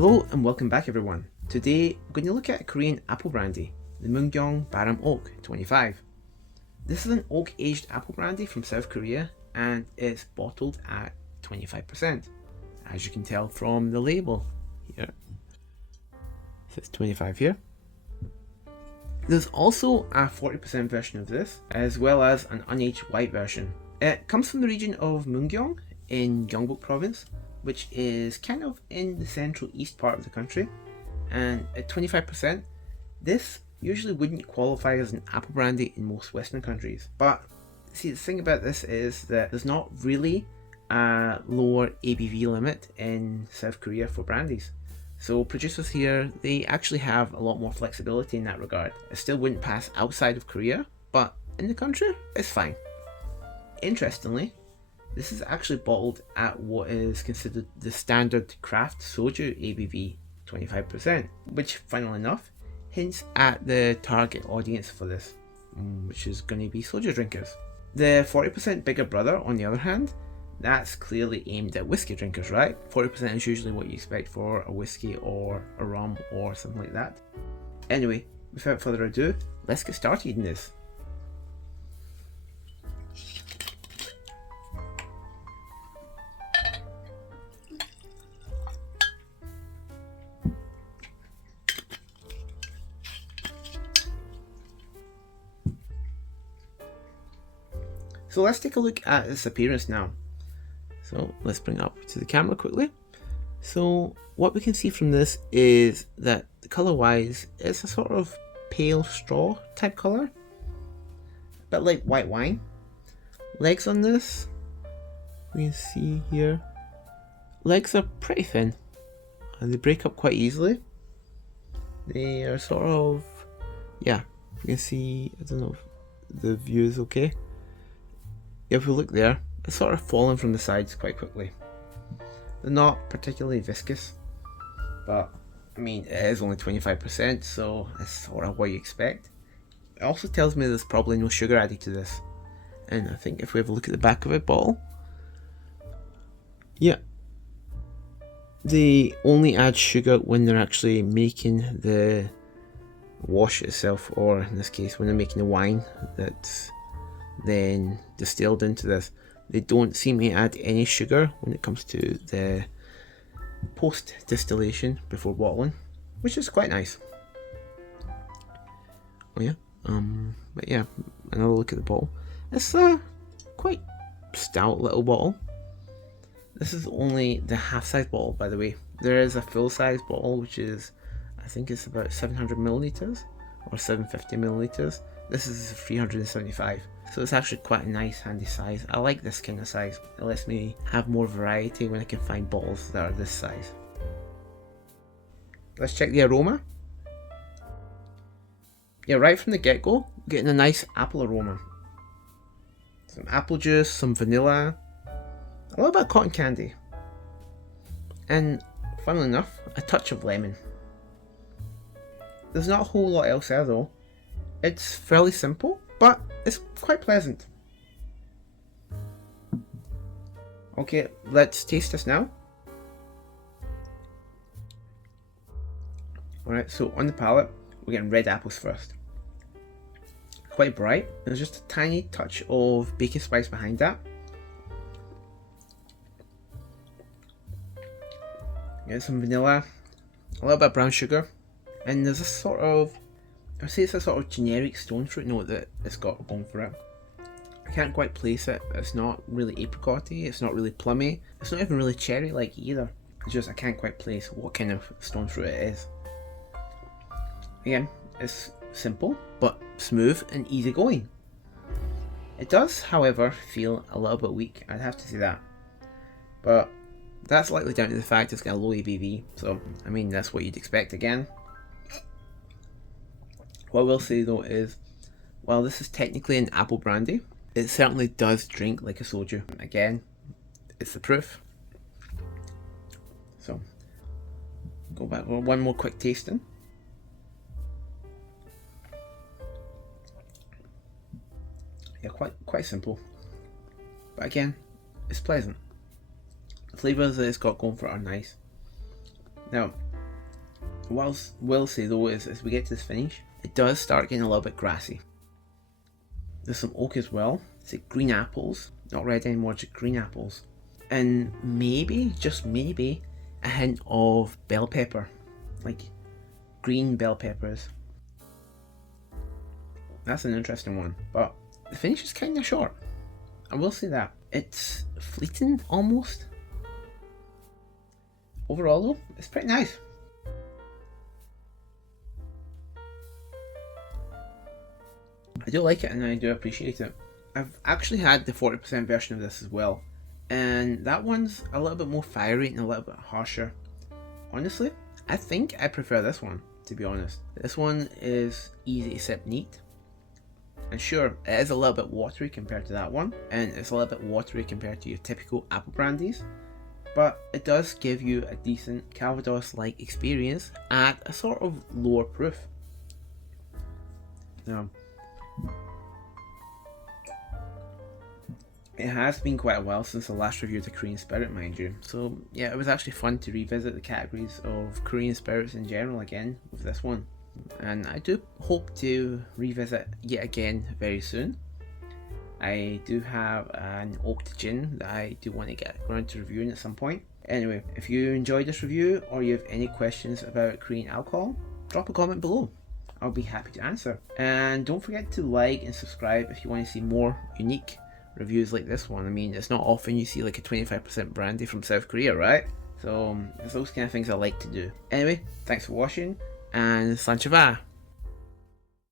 Hello and welcome back everyone. Today we're going to look at a Korean apple brandy, the Mungyeong Baram Oak 25. This is an oak aged apple brandy from South Korea and it's bottled at 25%, as you can tell from the label here. It says 25 here. There's also a 40% version of this, as well as an unaged white version. It comes from the region of Mungyeong in Gyeongbuk province, which is kind of in the central east part of the country, and at 25%, this usually wouldn't qualify as an apple brandy in most Western countries. But see, the thing about this is that there's not really a lower ABV limit in South Korea for brandies. So producers here, they actually have a lot more flexibility in that regard. It still wouldn't pass outside of Korea, but in the country, it's fine. Interestingly, this is actually bottled at what is considered the standard craft soju ABV, 25%, which funnily enough hints at the target audience for this, which is going to be soju drinkers. The 40% bigger brother, on the other hand, that's clearly aimed at whiskey drinkers, right? 40% is usually what you expect for a whiskey or a rum or something like that. Anyway, without further ado, let's get started in this. So let's take a look at its appearance now. So let's bring it up to the camera quickly. So what we can see from this is that the colour wise, it's a sort of pale straw type colour, a bit like white wine. Legs on this, we can see here, legs are pretty thin and they break up quite easily. They are sort of, yeah, you can see, I don't know if the view is okay. If we look there, it's sort of falling from the sides quite quickly. They're not particularly viscous, but I mean, it is only 25%, so that's sort of what you expect. It also tells me there's probably no sugar added to this. And I think if we have a look at the back of it bottle, yeah, they only add sugar when they're actually making the wash itself, or in this case, when they're making the wine that's then distilled into this. They don't seem to add any sugar when it comes to the post distillation before bottling, which is quite nice. Oh yeah, but yeah, another look at the bottle. It's a quite stout little bottle. This is only the half-size bottle, by the way. There is a full-size bottle, which is, I think it's about 700 milliliters or 750 milliliters. This is 375, so it's actually quite a nice handy size. I like this kind of size. It lets me have more variety when I can find bottles that are this size. Let's check the aroma. Yeah, right from the get-go, getting a nice apple aroma. Some apple juice, some vanilla, a little bit of cotton candy, and funnily enough, a touch of lemon. There's not a whole lot else there though. It's fairly simple, but it's quite pleasant. Okay, let's taste this now. Alright, so on the palate, we're getting red apples first. Quite bright. There's just a tiny touch of baking spice behind that. Get some vanilla, a little bit of brown sugar, and there's a sort of, I would say it's a sort of generic stone fruit note that it's got going for it. I can't quite place it. It's not really apricot-y, it's not really plummy, it's not even really cherry-like either. It's just I can't quite place what kind of stone fruit it is. Again, it's simple, but smooth and easygoing. It does, however, feel a little bit weak, I'd have to say that. But that's likely down to the fact it's got a low ABV, so I mean that's what you'd expect again. What I will say though is, while this is technically an apple brandy, it certainly does drink like a soju. Again, it's the proof. So, go back for one more quick tasting. Yeah, quite simple. But again, it's pleasant. The flavours that it's got going for it are nice. Now, What I will say though is, as we get to this finish, it does start getting a little bit grassy. There's some oak as well. It's like green apples, not red anymore, just green apples. And maybe, just maybe, a hint of bell pepper, like green bell peppers. That's an interesting one, but the finish is kind of short. I will say that. It's fleeting almost. Overall though, it's pretty nice. I do like it and I do appreciate it. I've actually had the 40% version of this as well, and that one's a little bit more fiery and a little bit harsher. Honestly, I think I prefer this one, to be honest. This one is easy to sip neat. And sure, it is a little bit watery compared to that one, and it's a little bit watery compared to your typical apple brandies, but it does give you a decent Calvados-like experience at a sort of lower proof. Now, it has been quite a while since I last reviewed a Korean spirit, mind you, so yeah, it was actually fun to revisit the categories of Korean spirits in general again with this one. And I do hope to revisit yet again very soon. I do have an oaked gin that I do want to get around to reviewing at some point. Anyway, if you enjoyed this review or you have any questions about Korean alcohol, drop a comment below. I'll be happy to answer. And don't forget to like and subscribe if you want to see more unique reviews like this one. I mean, it's not often you see like a 25% brandy from South Korea, right? So it's those kind of things I like to do. Anyway, thanks for watching, and Sanchava!